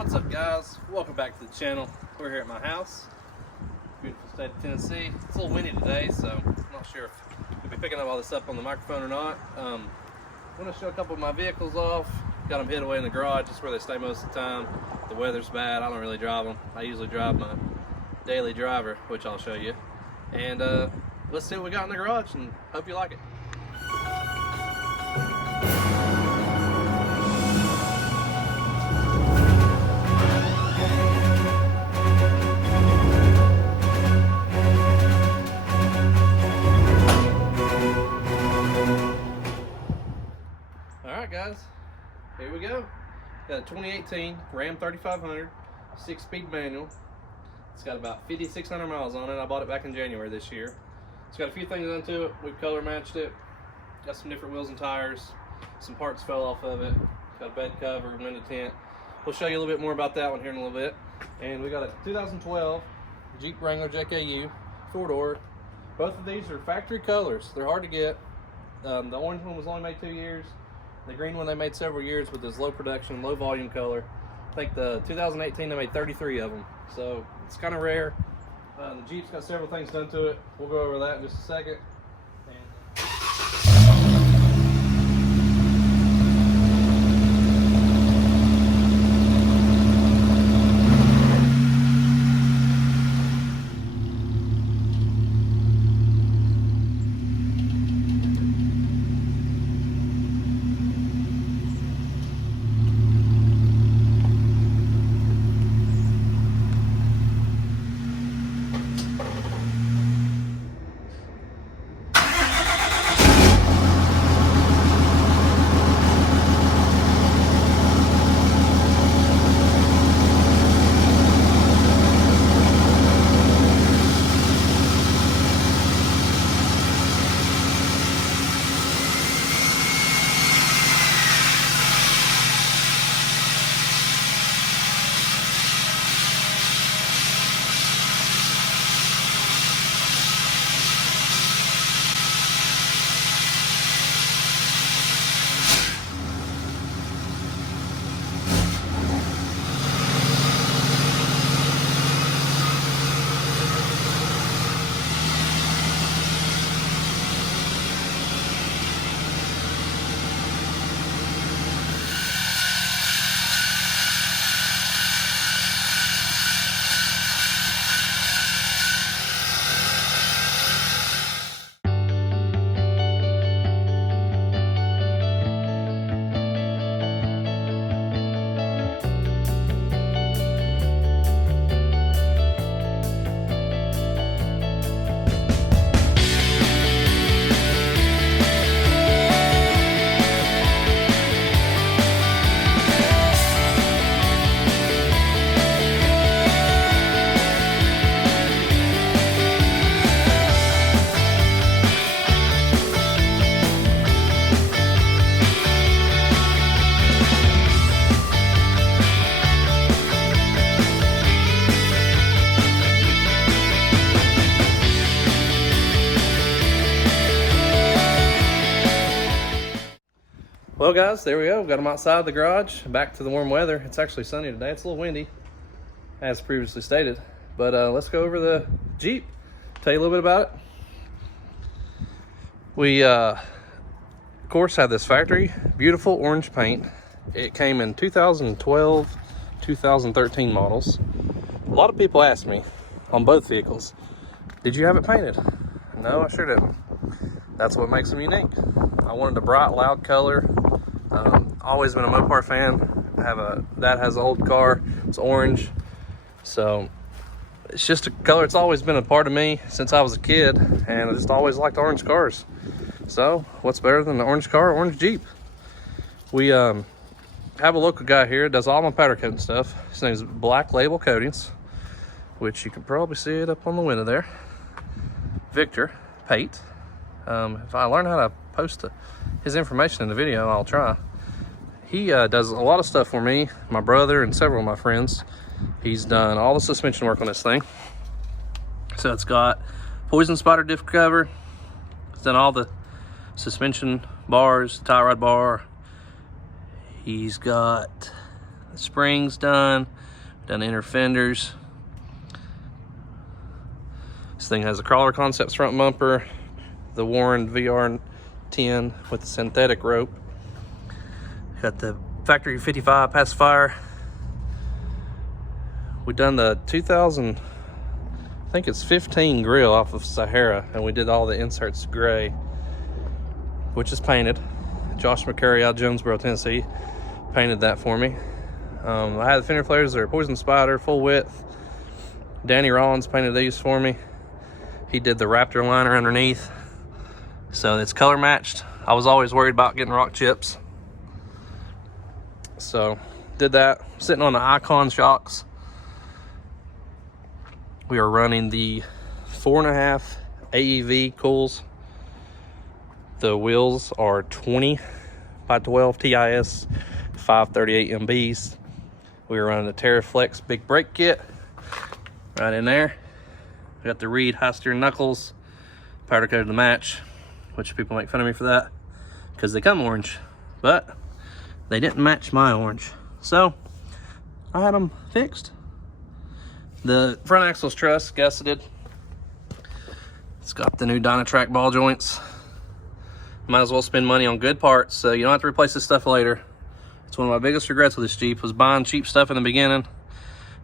What's up, guys? Welcome back to the channel. We're here at my house, beautiful state of Tennessee. It's a little windy today, so I'm not sure if we'll be picking up all this up on the microphone or not. I'm going to show a couple of my vehicles off. Got them hid away in the garage, just where they stay most of the time. The weather's bad, I don't really drive them. I usually drive my daily driver, which I'll show you. And let's see what we got in the garage, and hope you like it. Alright guys, here we go. Got a 2018 Ram 3500, 6-speed manual. It's got about 5,600 miles on it. I bought it back in January this year. It's got a few things done to it. We've color matched it. Got some different wheels and tires. Some parts fell off of it. Got a bed cover, window tint. We'll show you a little bit more about that one here in a little bit. And we got a 2012 Jeep Wrangler JKU 4-door. Both of these are factory colors. They're hard to get. The orange one was only made 2 years. The green one they made several years with this low production, low volume color. I think the 2018 they made 33 of them, so it's kind of rare. The Jeep's got several things done to it. We'll go over that in just a second. Well guys, there we go. Got them outside the garage, back to the warm weather. It's actually sunny today. It's a little windy, as previously stated. But let's go over the Jeep, tell you a little bit about it. We, of course, have this factory, beautiful orange paint. It came in 2012, 2013 models. A lot of people ask me on both vehicles, did you have it painted? No, I sure didn't. That's what makes them unique. I wanted a bright, loud color. Always been a Mopar fan. I have a dad has an old car. It's orange, so it's just a color. It's always been a part of me since I was a kid, and I just always liked orange cars. So what's better than the orange car, orange Jeep? We have a local guy here that does all my powder coating stuff. His name is Black Label Coatings, which you can probably see it up on the window there. Victor Pate. If I learn how to post his information in the video, I'll try. He does a lot of stuff for me, my brother, and several of my friends. He's done all the suspension work on this thing. So it's got poison spider diff cover. He's done all the suspension bars, tie rod bar. He's got The springs done. Done the inner fenders. This thing has a Crawler Concepts front bumper, the Warren VR10 with the synthetic rope. Got the factory 55 pacifier. We done the 2000, I think it's 15 grill off of Sahara, and we did all the inserts gray, which is painted. Josh McCurry out of Jonesboro, Tennessee, painted that for me. I had the fender flares, they're Poison Spider, full width. Danny Rollins painted these for me. He did the Raptor liner underneath, so it's color matched. I was always worried about getting rock chips, so did that. Sitting on the Icon shocks. We are running the 4.5 AEV cools. The wheels are 20 by 12 TIS 538 MBs. We are running the TerraFlex big brake kit right in there. We got the Reed high steer knuckles, powder coated to match, which people make fun of me for that because they come orange, but they didn't match my orange. So I had them fixed. The front axle's truss, gusseted. It's got the new Dynatrack ball joints. Might as well spend money on good parts so you don't have to replace this stuff later. It's one of my biggest regrets with this Jeep, was buying cheap stuff in the beginning,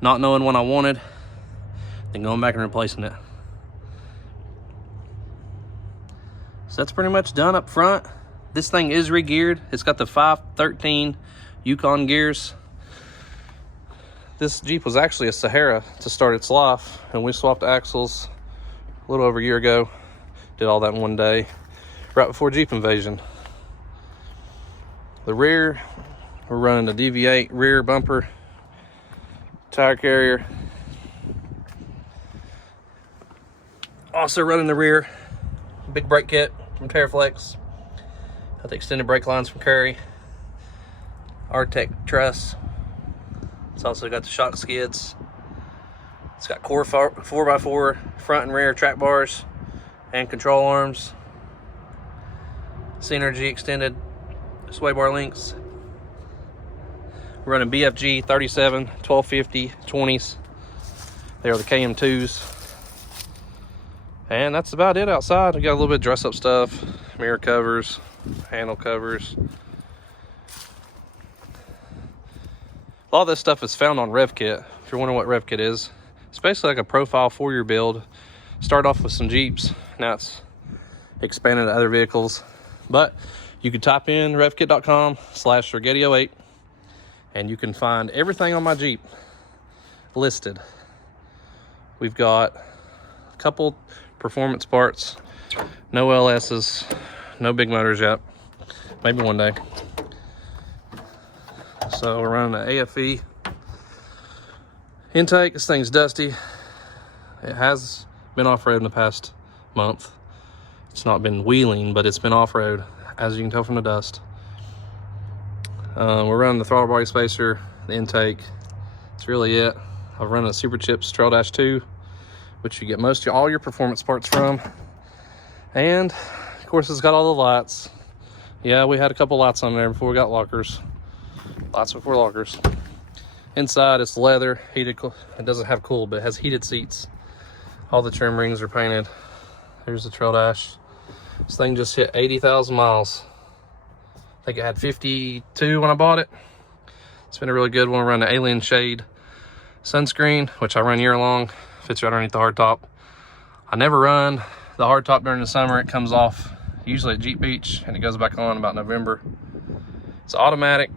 not knowing what I wanted, then going back and replacing it. So that's pretty much done up front. This thing is re-geared. It's got the 513 Yukon gears. This Jeep was actually a Sahara to start its life, and we swapped axles a little over a year ago. Did all that in one day, right before Jeep invasion. The rear, we're running a DV8 rear bumper, tire carrier. Also running the rear big brake kit from TerraFlex. Got the extended brake lines from Curry. Artec truss. It's also got the shock skids. It's got core 4x4 front and rear track bars and control arms. Synergy extended sway bar links. We're running BFG 37, 1250, 20s. They are the KM2s. And that's about it outside. We got a little bit of dress up stuff, mirror covers, handle covers. A lot of this stuff is found on RevKit. If you're wondering what RevKit is, it's basically like a profile for your build. Start off with some Jeeps, now it's expanded to other vehicles. But you can type in revkit.com/Rigetti08 and you can find everything on my Jeep listed. We've got a couple performance parts, no LS's, no big motors yet, maybe one day. So we're running an AFE intake. This thing's dusty. It has been off-road in the past month. It's not been wheeling, but it's been off-road, as you can tell from the dust. We're running the throttle body spacer, the intake. That's really it. I've run a Super Chips Trail Dash 2, which you get most of all your performance parts from. And of course it's got all the lights. Yeah, we had a couple lights on there before we got lockers. Lights before lockers. Inside it's leather, heated. It doesn't have cool, but it has heated seats. All the trim rings are painted. Here's the Trail Dash. This thing just hit 80,000 miles. I think it had 52 when I bought it. It's been a really good one. We're running the Alien Shade sunscreen, which I run year long. Fits right underneath the hardtop. I never run the hardtop during the summer. It comes off usually at Jeep Beach and it goes back on about November. It's automatic.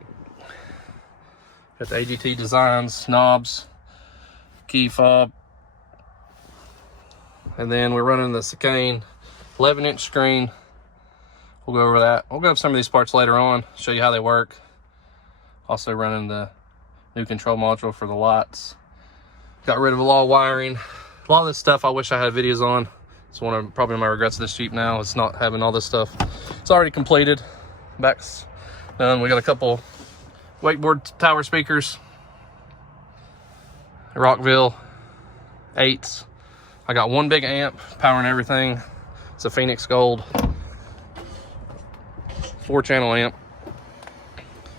Got the AGT designs, knobs, key fob. And then we're running the Chicane 11-inch screen. We'll go over that. We'll go over some of these parts later on, show you how they work. Also running the new control module for the lights. Got rid of a lot of wiring. A lot of this stuff I wish I had videos on. It's one of probably my regrets of this Jeep now. It's not having all this stuff. It's already completed. Back's done. We got a couple wakeboard tower speakers. Rockville 8s. I got one big amp powering everything. It's a Phoenix Gold 4-channel amp.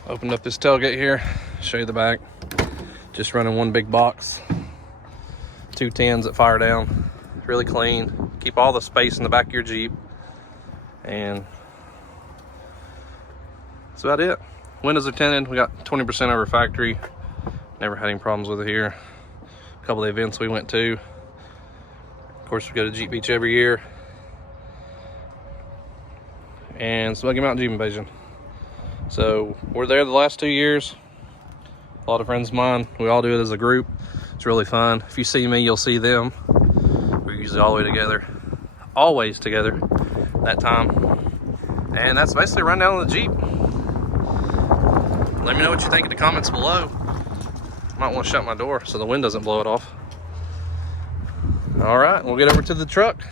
Opened up this tailgate here. Show you the back. Just running one big box. 2 10s that fire down. Really clean. Keep all the space in the back of your Jeep. And that's about it. Windows are tinted. We got 20% over factory. Never had any problems with it here. A couple of events we went to. Of course, we go to Jeep Beach every year. And Smoky Mountain Jeep Invasion. So we're there the last 2 years. A lot of friends of mine. We all do it as a group. It's really fun. If you see me, you'll see them. We're usually all the way together. Always together that time. And that's basically a rundown on the Jeep. Let me know what you think in the comments below. Might want to shut my door so the wind doesn't blow it off. All right, we'll get over to the truck.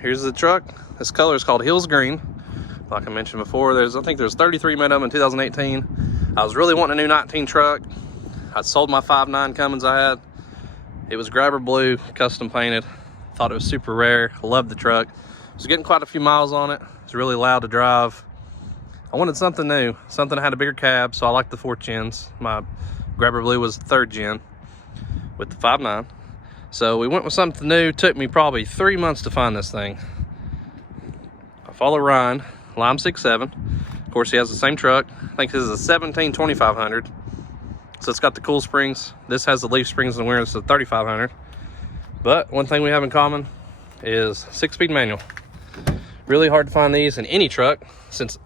Here's the truck. This color is called Hills Green. Like I mentioned before, I think there's 33 made up in 2018. I was really wanting a new 19 truck. I sold my 5.9 Cummins I had. It was grabber blue, custom painted. Thought it was super rare. I loved the truck. I was getting quite a few miles on it. It's really loud to drive. I wanted something new, something that had a bigger cab, so I liked the 4th gens. My grabber blue was 3rd gen with the 5.9. So we went with something new. Took me probably 3 months to find this thing. I follow Ryan, Lime 67. Of course, he has the same truck. I think this is a 17 2500. So it's got the cool springs. This has the leaf springs in the winter. It's a 3500. But one thing we have in common is 6-speed manual. Really hard to find these in any truck. Since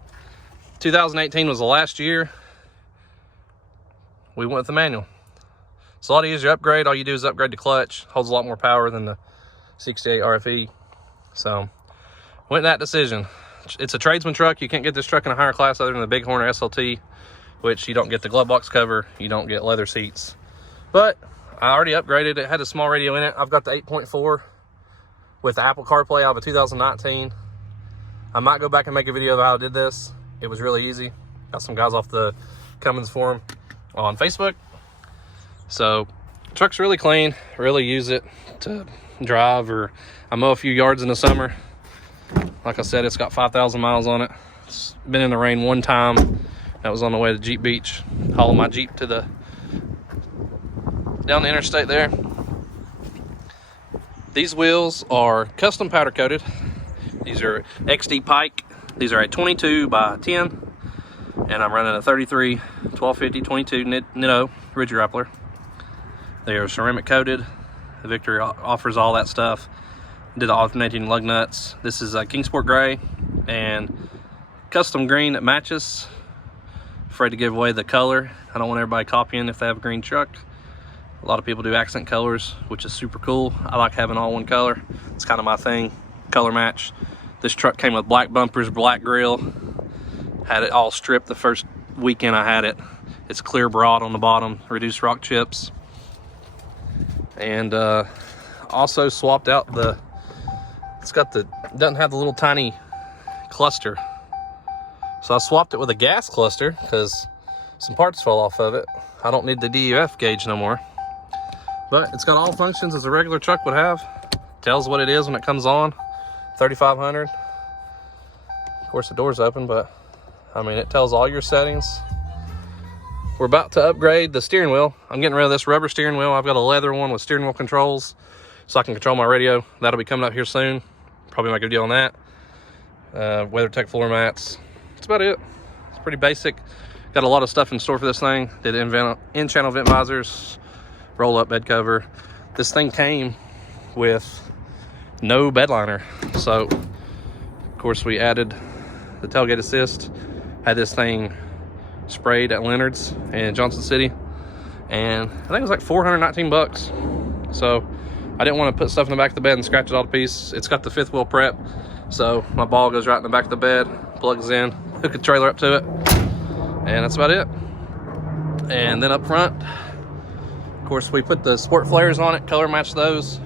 2018 was the last year, we went with the manual. It's a lot easier to upgrade. All you do is upgrade the clutch. Holds a lot more power than the 68 RFE. So, went that decision. It's a tradesman truck. You can't get this truck in a higher class other than the Bighorn or SLT, which you don't get the glove box cover. You don't get leather seats. But I already upgraded. It had a small radio in it. I've got the 8.4 with the Apple CarPlay out of a 2019. I might go back and make a video of how I did this. It was really easy. Got some guys off the Cummins forum on Facebook. So, truck's really clean. Really use it to drive, or I mow a few yards in the summer. Like I said, it's got 5,000 miles on it. It's been in the rain one time. That was on the way to Jeep Beach. Hauling my Jeep to down the interstate there. These wheels are custom powder coated. These are XD Pike. These are a 22 by 10. And I'm running a 33 1250 22 Nitto Ridge Grappler. They are ceramic coated. The Victory offers all that stuff. Did the alternating lug nuts. This is a Kingsport gray and custom green that matches. Afraid to give away the color. I don't want everybody copying if they have a green truck. A lot of people do accent colors, which is super cool. I like having all one color. It's kind of my thing, color match. This truck came with black bumpers, black grille. Had it all stripped the first weekend I had it. It's clear broad on the bottom, reduced rock chips. And also swapped out doesn't have the little tiny cluster. So I swapped it with a gas cluster because some parts fell off of it. I don't need the DEF gauge no more. But it's got all functions as a regular truck would have. Tells what it is when it comes on. 3500. Of course the door's open, but I mean, it tells all your settings. We're about to upgrade the steering wheel. I'm getting rid of this rubber steering wheel. I've got a leather one with steering wheel controls so I can control my radio. That'll be coming up here soon. Probably make a video on that. WeatherTech floor mats. That's about it. It's pretty basic. Got a lot of stuff in store for this thing. Did in-channel vent visors, roll-up bed cover. This thing came with no bed liner. So, of course, we added the tailgate assist. Had this thing sprayed at Leonard's in Johnson City, and I think it was like 419 bucks. So I didn't want to put stuff in the back of the bed and scratch it all to pieces. It's got the 5th wheel prep, so my ball goes right in the back of the bed, plugs in, hook a trailer up to it, and that's about it. And then up front, of course, we put the sport flares on it, color matched those,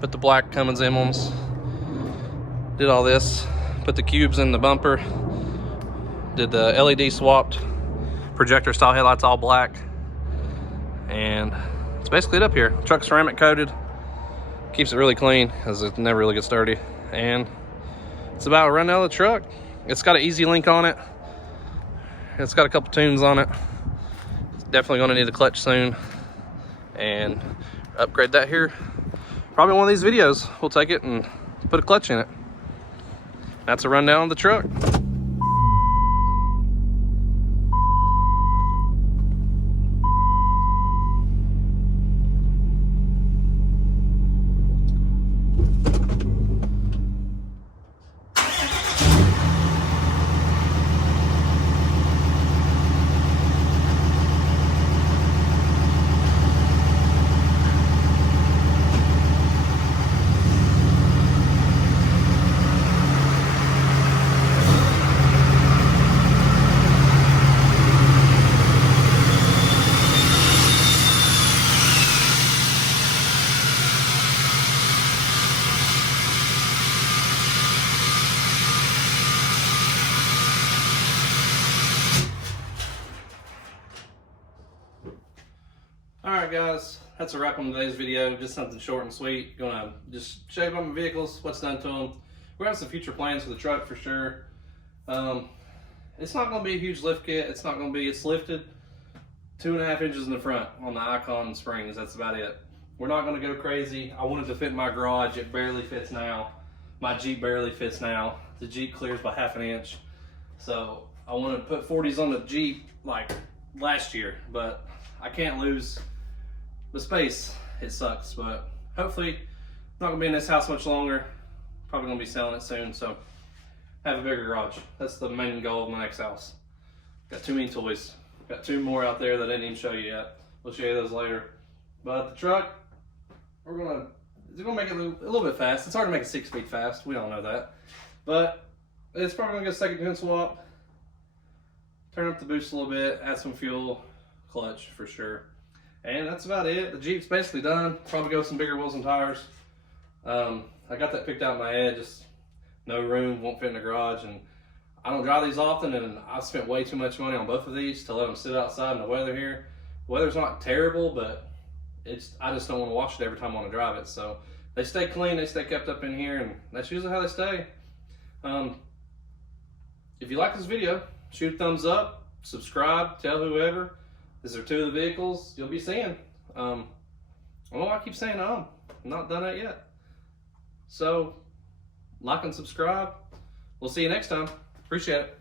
put the black Cummins emblems, did all this, put the cubes in the bumper, did the LED swapped, projector style headlights all black, and it's basically it up here. Truck ceramic coated, keeps it really clean because it never really gets dirty, and it's about a rundown of the truck. It's got an easy link on it. It's got a couple tunes on it. It's definitely going to need a clutch soon, and upgrade that here. Probably one of these videos, we'll take it and put a clutch in it. That's a rundown of the truck. Alright guys, that's a wrap on today's video. Just something short and sweet. Gonna just show you about my vehicles, what's done to them. We're having some future plans for the truck for sure. It's not gonna be a huge lift kit. It's lifted 2.5 inches in the front on the Icon springs. That's about it. We're not gonna go crazy. I wanted to fit in my garage. It barely fits now. My Jeep barely fits now. The Jeep clears by 1/2 inch. So I wanted to put 40s on the Jeep like last year, but I can't lose the space. It sucks, but hopefully not gonna be in this house much longer. Probably gonna be selling it soon, so have a bigger garage. That's the main goal of my next house. Got too many toys. Got 2 more out there that I didn't even show you yet. We'll show you those later. But the truck, it's gonna make it a little bit fast. It's hard to make a 6-speed fast. We all know that, but it's probably gonna get a second tune swap. Turn up the boost a little bit, add some fuel, clutch for sure. And that's about it. The Jeep's basically done. Probably go with some bigger wheels and tires. I got that picked out in my head, just no room, won't fit in the garage, and I don't drive these often, and I've spent way too much money on both of these to let them sit outside in the weather here. The weather's not terrible, but I just don't want to wash it every time I want to drive it. So they stay clean, they stay kept up in here, and that's usually how they stay. If you like this video, shoot a thumbs up, subscribe, tell whoever. These are 2 of the vehicles you'll be seeing. I don't know why I keep saying I'm not done it yet. So, like and subscribe. We'll see you next time. Appreciate it.